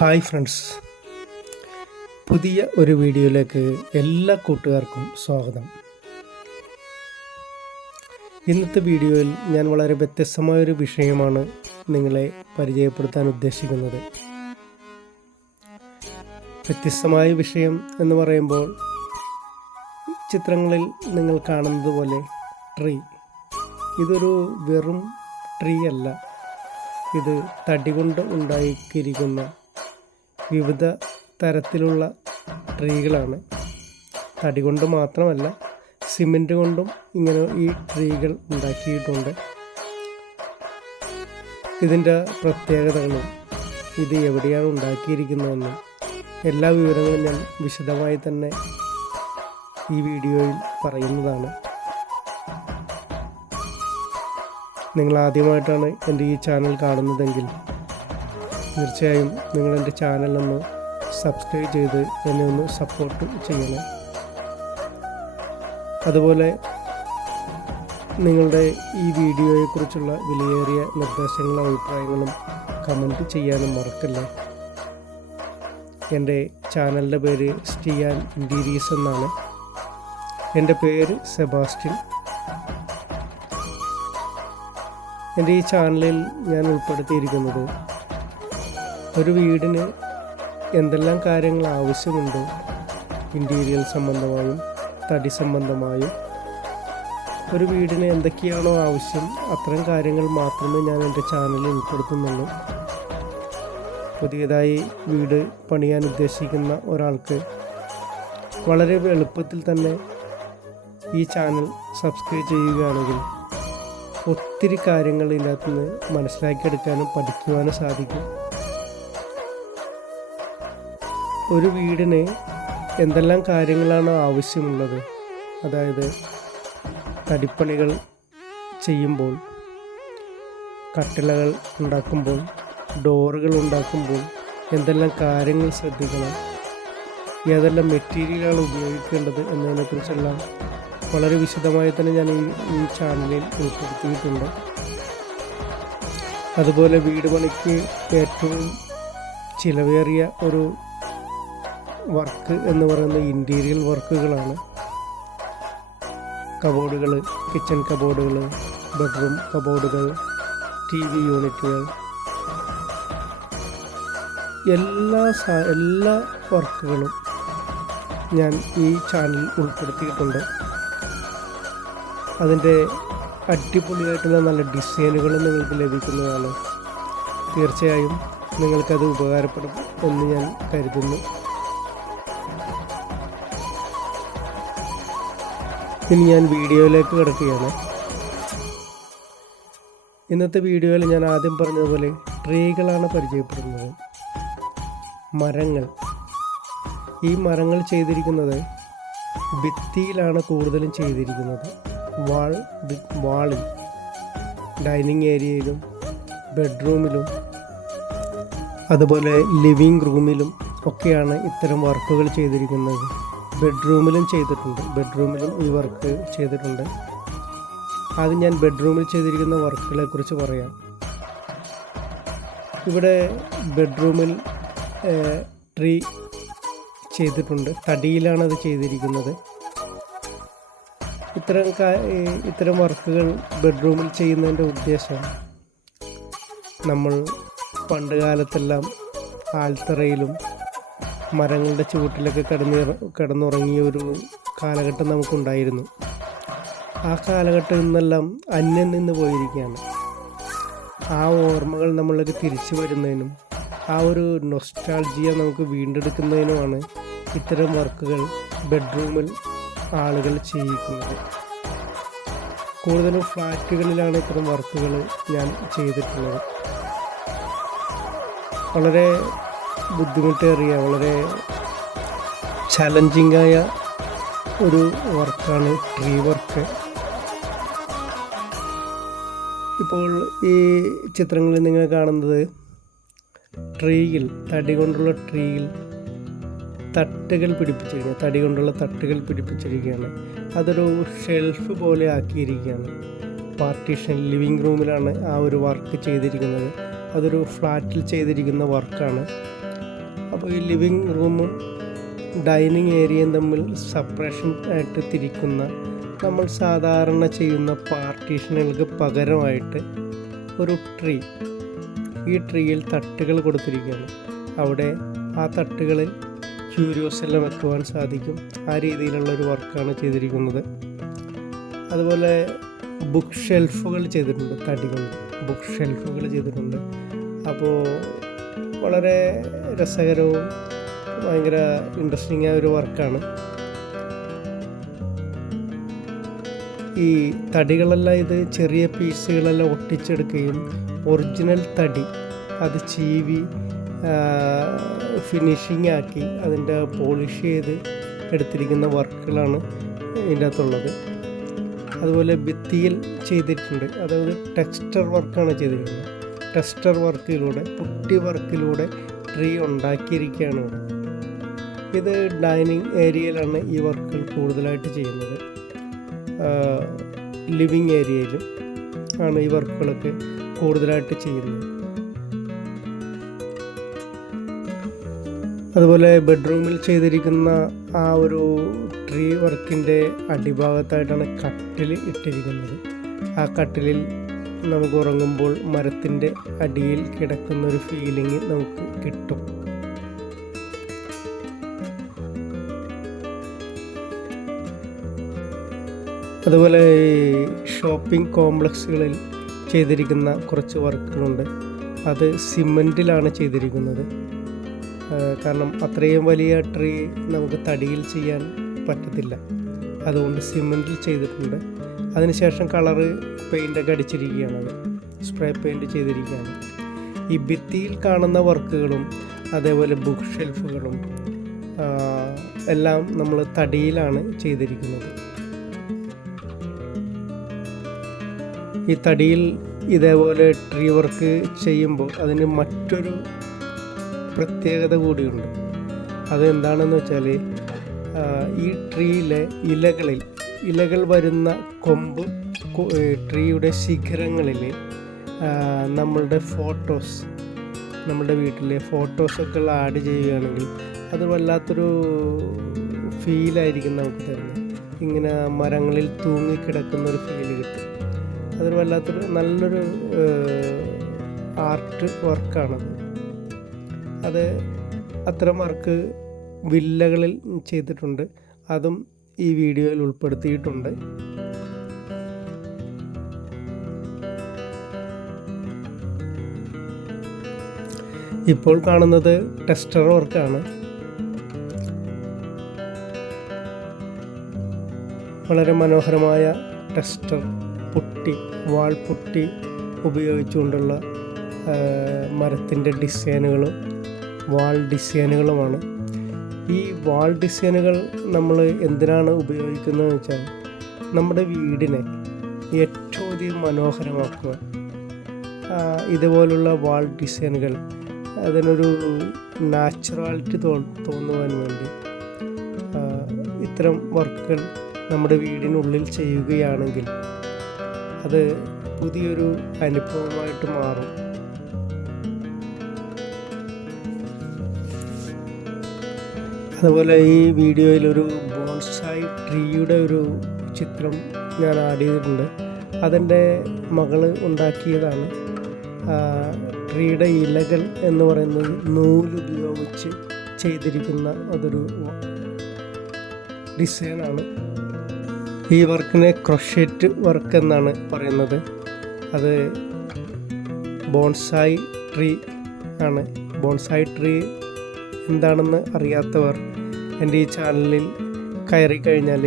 Hi friends, പുതിയ ഒരു വീഡിയോയിലേക്ക് എല്ലാ കൂട്ടുകാർക്കും സ്വാഗതം. ഇന്നത്തെ വീഡിയോയിൽ ഞാൻ വളരെ വ്യത്യസ്തമായൊരു വിഷയമാണ് നിങ്ങളെ പരിചയപ്പെടുത്താൻ ഉദ്ദേശിക്കുന്നത്. വ്യത്യസ്തമായ വിഷയം എന്ന് പറയുമ്പോൾ ചിത്രങ്ങളിൽ നിങ്ങൾ കാണുന്നത് പോലെ ട്രീ. ഇതൊരു വെറും ട്രീ അല്ല, ഇത് തടി കൊണ്ട് ഉണ്ടാക്കിയിരിക്കുന്ന വിവിധ തരത്തിലുള്ള ട്രീകളാണ്. തടി കൊണ്ട് മാത്രമല്ല, സിമെൻറ്റ് കൊണ്ടും ഇങ്ങനെ ഈ ട്രീകൾ ഉണ്ടാക്കിയിട്ടുണ്ട്. ഇതിൻ്റെ പ്രത്യേകതകളും ഇത് എവിടെയാണ് ഉണ്ടാക്കിയിരിക്കുന്നതെന്നും എല്ലാ വിവരങ്ങളും ഞാൻ വിശദമായി തന്നെ ഈ വീഡിയോയിൽ പറയുന്നതാണ്. നിങ്ങൾ ആദ്യമായിട്ടാണ് എൻ്റെ ഈ ചാനൽ കാണുന്നതെങ്കിൽ തീർച്ചയായും നിങ്ങൾ എൻ്റെ ചാനലൊന്ന് സബ്സ്ക്രൈബ് ചെയ്ത് എന്നെ ഒന്ന് സപ്പോർട്ട് ചെയ്യണം. അതുപോലെ നിങ്ങളുടെ ഈ വീഡിയോയെക്കുറിച്ചുള്ള വിലയേറിയ നിർദ്ദേശങ്ങളും അഭിപ്രായങ്ങളും കമൻറ്റ് ചെയ്യാനും മറക്കല്ലേ. എൻ്റെ ചാനലിൻ്റെ പേര് സ്റ്റിയാൻ ഇൻറ്റീരിയേഴ്സ് എന്നാണ്. എൻ്റെ പേര് സെബാസ്റ്റ്യൻ. എൻ്റെ ഈ ചാനലിൽ ഞാൻ ഉൾപ്പെടുത്തിയിരിക്കുന്നത് ഒരു വീടിന് എന്തെല്ലാം കാര്യങ്ങൾ ആവശ്യമുണ്ടോ, ഇൻറ്റീരിയർ സംബന്ധമായും തടി സംബന്ധമായും ഒരു വീടിന് എന്തൊക്കെയാണോ ആവശ്യം, അത്തരം കാര്യങ്ങൾ മാത്രമേ ഞാൻ എൻ്റെ ചാനലിൽ ഉൾപ്പെടുത്തുന്നുള്ളൂ. പുതിയതായി വീട് പണിയാൻ ഉദ്ദേശിക്കുന്ന ഒരാൾക്ക് വളരെ എളുപ്പത്തിൽ തന്നെ ഈ ചാനൽ സബ്സ്ക്രൈബ് ചെയ്യുകയാണെങ്കിൽ ഒത്തിരി കാര്യങ്ങൾ ഇതിനകത്തുനിന്ന് മനസ്സിലാക്കിയെടുക്കാനും പഠിക്കുവാനും സാധിക്കും. ഒരു വീടിന് എന്തെല്ലാം കാര്യങ്ങളാണ് ആവശ്യമുള്ളത്, അതായത് തടിപ്പണികൾ ചെയ്യുമ്പോൾ, കട്ടിളകൾ ഉണ്ടാക്കുമ്പോൾ, ഡോറുകൾ ഉണ്ടാക്കുമ്പോൾ എന്തെല്ലാം കാര്യങ്ങൾ ശ്രദ്ധിക്കണം, ഏതെല്ലാം മെറ്റീരിയലാണ് ഉപയോഗിക്കേണ്ടത് എന്നതിനെക്കുറിച്ചെല്ലാം വളരെ വിശദമായി തന്നെ ഞാൻ ഈ ചാനലിൽ ഉൾപ്പെടുത്തിയിട്ടുണ്ട്. അതുപോലെ വീട് പണിക്ക് ഏറ്റവും ചിലവേറിയ ഒരു വർക്ക് എന്ന് പറയുന്നത് ഇൻറ്റീരിയർ വർക്കുകളാണ്. കബോർഡുകൾ, കിച്ചൺ കബോർഡുകൾ, ബെഡ്റൂം കബോർഡുകൾ, TV യൂണിറ്റുകൾ, എല്ലാ വർക്കുകളും ഞാൻ ഈ ചാനലിൽ ഉൾപ്പെടുത്തിയിട്ടുണ്ട്. അതിൻ്റെ അടിപൊളിയായിട്ടുള്ള നല്ല ഡിസൈനുകളും നിങ്ങൾക്ക് ലഭിക്കുന്നതാണ്. തീർച്ചയായും നിങ്ങൾക്കത് ഉപകാരപ്പെടും എന്ന് ഞാൻ കരുതുന്നു. ഇനി ഞാൻ വീഡിയോയിലേക്ക് കിടക്കുകയാണ്. ഇന്നത്തെ വീഡിയോയിൽ ഞാൻ ആദ്യം പറഞ്ഞതുപോലെ ട്രീകളാണ് പരിചയപ്പെടുന്നത്. മരങ്ങൾ. ഈ മരങ്ങൾ ചെയ്തിരിക്കുന്നത് ഭിത്തിയിലാണ് കൂടുതലും ചെയ്തിരിക്കുന്നത്. വാളിൽ, ഡൈനിങ് ഏരിയയിലും ബെഡ്റൂമിലും അതുപോലെ ലിവിങ് റൂമിലും ഒക്കെയാണ് ഇത്തരം വർക്കുകൾ ചെയ്തിരിക്കുന്നത്. ബെഡ്റൂമിലും ചെയ്തിട്ടുണ്ട്. ബെഡ്റൂമിലും ഈ വർക്ക് ചെയ്തിട്ടുണ്ട്. ആദ്യം ഞാൻ ബെഡ്റൂമിൽ ചെയ്തിരിക്കുന്ന വർക്കുകളെ കുറിച്ച് പറയാം. ഇവിടെ ബെഡ്റൂമിൽ ട്രീ ചെയ്തിട്ടുണ്ട്. തടിയിലാണ് അത് ചെയ്തിരിക്കുന്നത്. ഇത്തരം വർക്കുകൾ ബെഡ്റൂമിൽ ചെയ്യുന്നതിൻ്റെ ഉദ്ദേശം, നമ്മൾ പണ്ട് കാലത്തെല്ലാം ആൽത്തറയിലും മരങ്ങളുടെ ചുവട്ടിലൊക്കെ കിടന്നുറങ്ങിയ ഒരു കാലഘട്ടം നമുക്കുണ്ടായിരുന്നു. ആ കാലഘട്ടം ഇന്നെല്ലാം അന്യം നിന്ന് പോയിരിക്കുകയാണ്. ആ ഓർമ്മകൾ നമ്മളിലേക്ക് തിരിച്ചു വരുന്നതിനും ആ ഒരു നൊസ്റ്റാൾജിയ നമുക്ക് വീണ്ടെടുക്കുന്നതിനുമാണ് ഇത്തരം വർക്കുകൾ ബെഡ്റൂമിൽ ആളുകൾ ചെയ്യിക്കുന്നത്. കൂടുതലും ഫ്ലാറ്റുകളിലാണ് ഇത്തരം വർക്കുകൾ ഞാൻ ചെയ്തിട്ടുള്ളത്. വളരെ ബുദ്ധിമുട്ടേറിയ, വളരെ ചലഞ്ചിങ്ങായ ഒരു വർക്കാണ് ട്രീ വർക്ക്. ഇപ്പോൾ ഈ ചിത്രങ്ങളിൽ നിങ്ങൾ കാണുന്നത് ട്രീയിൽ, തടി കൊണ്ടുള്ള ട്രീയിൽ തട്ടുകൾ പിടിപ്പിച്ചിരിക്കുകയാണ്. തടി കൊണ്ടുള്ള തട്ടുകൾ പിടിപ്പിച്ചിരിക്കുകയാണ്. അതൊരു ഷെൽഫ് പോലെ ആക്കിയിരിക്കുകയാണ്. പാർട്ടീഷൻ ലിവിങ് റൂമിലാണ് ആ ഒരു വർക്ക് ചെയ്തിരിക്കുന്നത്. അതൊരു ഫ്ലാറ്റിൽ ചെയ്തിരിക്കുന്ന വർക്കാണ്. അപ്പോൾ ഈ ലിവിങ് റൂമും ഡൈനിങ് ഏരിയയും തമ്മിൽ സെപ്പറേഷൻ ആയിട്ട് തിരിക്കുന്ന നമ്മൾ സാധാരണ ചെയ്യുന്ന പാർട്ടീഷനുകൾക്ക് പകരമായിട്ട് ഒരു ട്രീ, ഈ ട്രീയിൽ തട്ടുകൾ കൊടുത്തിരിക്കുകയാണ്. അവിടെ ആ തട്ടുകളിൽ ക്യൂരിയോസ് എല്ലാം വെക്കുവാൻ സാധിക്കും. ആ രീതിയിലുള്ള ഒരു വർക്കാണ് ചെയ്തിരിക്കുന്നത്. അതുപോലെ ബുക്ക് ഷെൽഫുകൾ ചെയ്തിട്ടുണ്ട്, തടി കൊണ്ട് ബുക്ക് ഷെൽഫുകൾ ചെയ്തിട്ടുണ്ട്. അപ്പോൾ വളരെ രസകരവും ഭയങ്കര ഇൻട്രസ്റ്റിംഗ് ആയ ഒരു വർക്കാണ്. ഈ തടികളെല്ലാം ഇത് ചെറിയ പീസുകളെല്ലാം ഒട്ടിച്ചെടുക്കുകയും ഒറിജിനൽ തടി അത് ചീവി ഫിനിഷിംഗ് ആക്കി അതിൻ്റെ പോളിഷ് ചെയ്ത് എടുത്തിരിക്കുന്ന വർക്കുകളാണ് ഇതിൻ്റെ അകത്തുള്ളത്. അതുപോലെ ഭിത്തിയിൽ ചെയ്തിട്ടുണ്ട്, അതായത് ടെക്സ്ചർ വർക്കാണ് ചെയ്തിരിക്കുന്നത്. ടെക്സ്ചർ വർക്കിലൂടെ, പുട്ടി വർക്കിലൂടെ ട്രീ ഉണ്ടാക്കിയിരിക്കുകയാണ് ഇവിടെ. ഇത് ഡൈനിങ് ഏരിയയിലാണ് ഈ വർക്കുകൾ കൂടുതലായിട്ട് ചെയ്യുന്നത്. ലിവിങ് ഏരിയയിലും ആണ് ഈ വർക്കുകളൊക്കെ കൂടുതലായിട്ട് ചെയ്യുന്നത്. അതുപോലെ ബെഡ്റൂമിൽ ചെയ്തിരിക്കുന്ന ആ ഒരു ട്രീ വർക്കിൻ്റെ അടിഭാഗത്തായിട്ടാണ് കട്ടിൽ ഇട്ടിരിക്കുന്നത്. ആ കട്ടിലിൽ നമുക്ക് ഉറങ്ങുമ്പോൾ മരത്തിൻ്റെ അടിയിൽ കിടക്കുന്ന ഒരു ഫീലിംഗ് നമുക്ക് കിട്ടും. അതുപോലെ ഈ ഷോപ്പിംഗ് കോംപ്ലക്സുകളിൽ ചെയ്തിരിക്കുന്ന കുറച്ച് വർക്കുകളുണ്ട്. അത് സിമൻറ്റിലാണ് ചെയ്തിരിക്കുന്നത്. കാരണം അത്രയും വലിയ ട്രീ നമുക്ക് തടിയിൽ ചെയ്യാൻ പറ്റത്തില്ല, അതുകൊണ്ട് സിമൻറ്റിൽ ചെയ്തിട്ടുണ്ട്. അതിനുശേഷം കളറ് പെയിൻ്റൊക്കെ അടിച്ചിരിക്കുകയാണ്, അത് സ്പ്രേ പെയിൻറ്റ് ചെയ്തിരിക്കുകയാണ്. ഈ ഭിത്തിയിൽ കാണുന്ന വർക്കുകളും അതേപോലെ ബുക്ക് ഷെൽഫുകളും എല്ലാം നമ്മൾ തടിയിലാണ് ചെയ്തിരിക്കുന്നത്. ഈ തടിയിൽ ഇതേപോലെ ട്രീ വർക്ക് ചെയ്യുമ്പോൾ അതിന് മറ്റൊരു പ്രത്യേകത കൂടിയുണ്ട്. അതെന്താണെന്ന് വെച്ചാൽ ഈ ട്രീയിലെ ഇലകൾ വരുന്ന കൊമ്പ്, ട്രീയുടെ ശിഖരങ്ങളിൽ നമ്മളുടെ ഫോട്ടോസ്, നമ്മുടെ വീട്ടിലെ ഫോട്ടോസൊക്കെ ആഡ് ചെയ്യുകയാണെങ്കിൽ അത് വല്ലാത്തൊരു ഫീലായിരിക്കും നമുക്ക് തരുന്നത്. ഇങ്ങനെ മരങ്ങളിൽ തൂങ്ങിക്കിടക്കുന്നൊരു ഫീല് കിട്ടും. അതൊരു വല്ലാത്തൊരു നല്ലൊരു ആർട്ട് വർക്കാണത്. അത് അത്തരം വർക്ക് വില്ലകളിൽ ചെയ്തിട്ടുണ്ട്, അതും ഈ വീഡിയോയിൽ ഉൾപ്പെടുത്തിയിട്ടുണ്ട്. ഇപ്പോൾ കാണുന്നത് ടെക്സ്ചർ വർക്കാണ്. വളരെ മനോഹരമായ ടെക്സ്ചർ പുട്ടി, വാൾ പുട്ടി ഉപയോഗിച്ചുകൊണ്ടുള്ള മരത്തിൻ്റെ ഡിസൈനുകളും വാൾ ഡിസൈനുകളുമാണ്. ഈ വാൾ ഡിസൈനുകൾ നമ്മൾ എന്തിനാണ് ഉപയോഗിക്കുന്നതെന്ന് വെച്ചാൽ നമ്മുടെ വീടിനെ ഏറ്റവും അധികം മനോഹരമാക്കുക. ഇതുപോലുള്ള വാൾ ഡിസൈനുകൾ അതിനൊരു നാച്ചുറാലിറ്റി തോന്നുവാൻ വേണ്ടി ഇത്തരം വർക്കുകൾ നമ്മുടെ വീടിനുള്ളിൽ ചെയ്യുകയാണെങ്കിൽ അത് പുതിയൊരു അനുഭവമായിട്ട് മാറും. അതുപോലെ ഈ വീഡിയോയിൽ ഒരു ബോൺസായി ട്രീയുടെ ഒരു ചിത്രം ഞാൻ ആഡ് ചെയ്തിട്ടുണ്ട്. അതെൻ്റെ മകൾ ഉണ്ടാക്കിയതാണ്. ട്രീയുടെ ഇലകൾ എന്ന് പറയുന്നത് നൂലുപയോഗിച്ച് ചെയ്തിരിക്കുന്ന അതൊരു ഡിസൈനാണ്. ഈ വർക്കിനെ ക്രോഷറ്റ് വർക്ക് എന്നാണ് പറയുന്നത്. അത് ബോൺസായി ട്രീ ആണ്. ബോൺസായി ട്രീ എന്താണെന്ന് അറിയാത്തവർ എൻ്റെ ഈ ചാനലിൽ കയറി കഴിഞ്ഞാൽ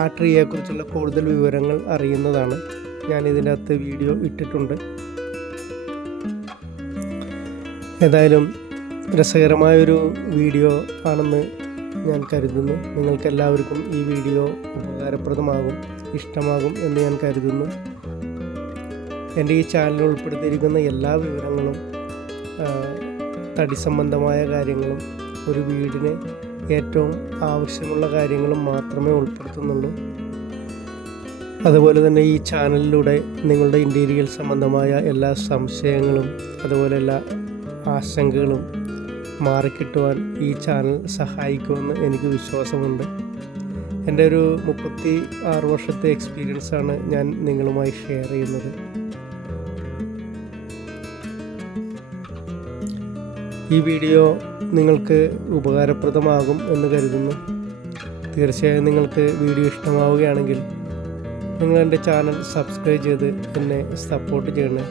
ആ ട്രീയെക്കുറിച്ചുള്ള കൂടുതൽ വിവരങ്ങൾ അറിയുന്നതാണ്. ഞാൻ ഇതിൻ്റെ അകത്ത് വീഡിയോ ഇട്ടിട്ടുണ്ട്. ഏതായാലും രസകരമായൊരു വീഡിയോ ആണെന്ന് ഞാൻ കരുതുന്നു. നിങ്ങൾക്കെല്ലാവർക്കും ഈ വീഡിയോ ഉപകാരപ്രദമാകും, ഇഷ്ടമാകും എന്ന് ഞാൻ കരുതുന്നു. എൻ്റെ ഈ ചാനലിൽ ഉൾപ്പെടുത്തിയിരിക്കുന്ന എല്ലാ വിവരങ്ങളും തടി സംബന്ധമായ കാര്യങ്ങളും ഒരു വീടിന് ഏറ്റവും ആവശ്യമുള്ള കാര്യങ്ങളും മാത്രമേ ഉൾപ്പെടുത്തുന്നുള്ളൂ. അതുപോലെ തന്നെ ഈ ചാനലിലൂടെ നിങ്ങളുടെ ഇൻറ്റീരിയൽ സംബന്ധമായ എല്ലാ സംശയങ്ങളും അതുപോലെ എല്ലാ ആശങ്കകളും മാറിക്കിട്ടുവാൻ ഈ ചാനൽ സഹായിക്കുമെന്ന് എനിക്ക് വിശ്വാസമുണ്ട്. എൻ്റെ ഒരു 36 വർഷത്തെ എക്സ്പീരിയൻസാണ് ഞാൻ നിങ്ങളുമായി ഷെയർ ചെയ്യുന്നത്. ഈ വീഡിയോ നിങ്ങൾക്ക് ഉപകാരപ്രദമാകും എന്ന് കരുതുന്നു. തീർച്ചയായും നിങ്ങൾക്ക് വീഡിയോ ഇഷ്ടമാവുകയാണെങ്കിൽ നിങ്ങൾ എൻ്റെ ചാനൽ സബ്സ്ക്രൈബ് ചെയ്ത് എന്നെ സപ്പോർട്ട് ചെയ്യണേ.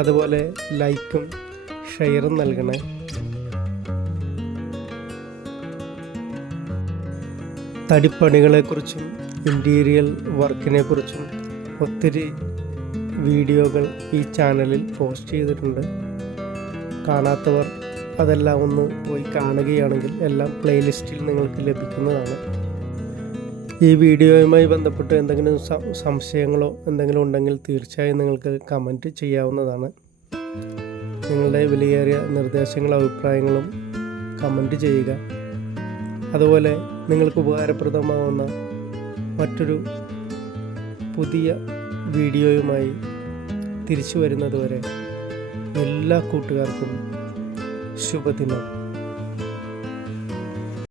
അതുപോലെ ലൈക്കും ഷെയറും നൽകണേ. തടിപ്പണികളെക്കുറിച്ചും ഇൻറ്റീരിയൽ വർക്കിനെക്കുറിച്ചും ഒത്തിരി വീഡിയോകൾ ഈ ചാനലിൽ പോസ്റ്റ് ചെയ്തിട്ടുണ്ട്. കാണാത്തവർ അതെല്ലാം ഒന്ന് പോയി കാണുകയാണെങ്കിൽ എല്ലാം പ്ലേലിസ്റ്റിൽ നിങ്ങൾക്ക് ലഭിക്കുന്നതാണ്. ഈ വീഡിയോയുമായി ബന്ധപ്പെട്ട് എന്തെങ്കിലും സംശയങ്ങളോ എന്തെങ്കിലും ഉണ്ടെങ്കിൽ തീർച്ചയായും നിങ്ങൾക്ക് കമൻറ്റ് ചെയ്യാവുന്നതാണ്. നിങ്ങളുടെ വിലയേറിയ നിർദ്ദേശങ്ങളും അഭിപ്രായങ്ങളും കമൻറ്റ് ചെയ്യുക. അതുപോലെ നിങ്ങൾക്ക് ഉപകാരപ്രദമാവുന്ന മറ്റൊരു പുതിയ വീഡിയോയുമായി തിരിച്ചു വരുന്നതുവരെ എല്ലാ കൂട്ടുകാർക്കും ശുഭദിനം.